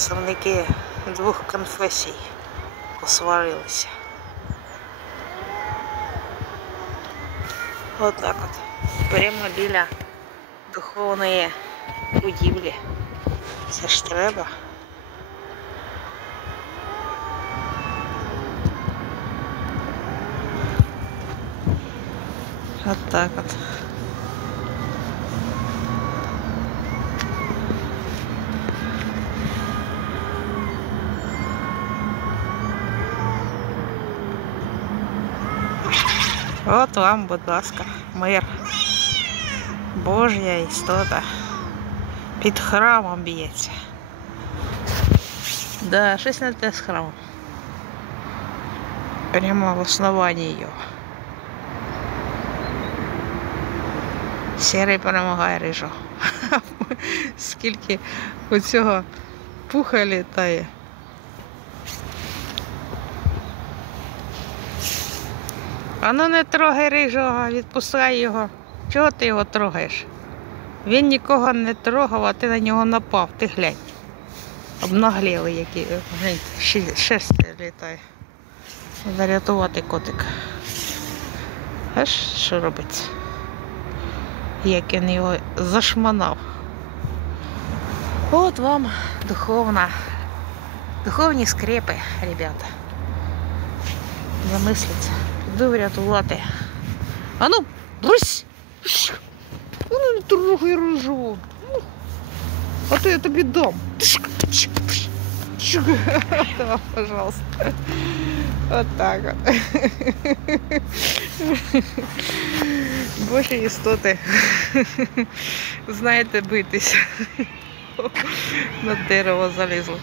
Представники двох конфесій посварилися. Отак от. Прямо біля духовної будівлі. Це ж треба. Отак от. От вам, будь ласка, мир. Божя істота. Під храмом б'ється. Да, щось не те з храмом. Прямо в основанні його. Сірий перемагає рижого. Скільки у цього пуха літає. А ну не трогай рижого, відпускай його. Чого ти його трогаєш? Він нікого не трогав, а ти на нього напав. Ти глянь. Обнагліли які. Глянь, шерсть літає. Треба рятувати котика. Аж що робиться? Як він його зашманав. От вам духовні скрепи, ребята. Замисліться. Піду врятувати. А ну, брось! Ну не трогай рижу. А то я тобі дам. Да, пожалуйста. Вот так вот. Божі істоти. Знаєте, битися. На дерево залізли.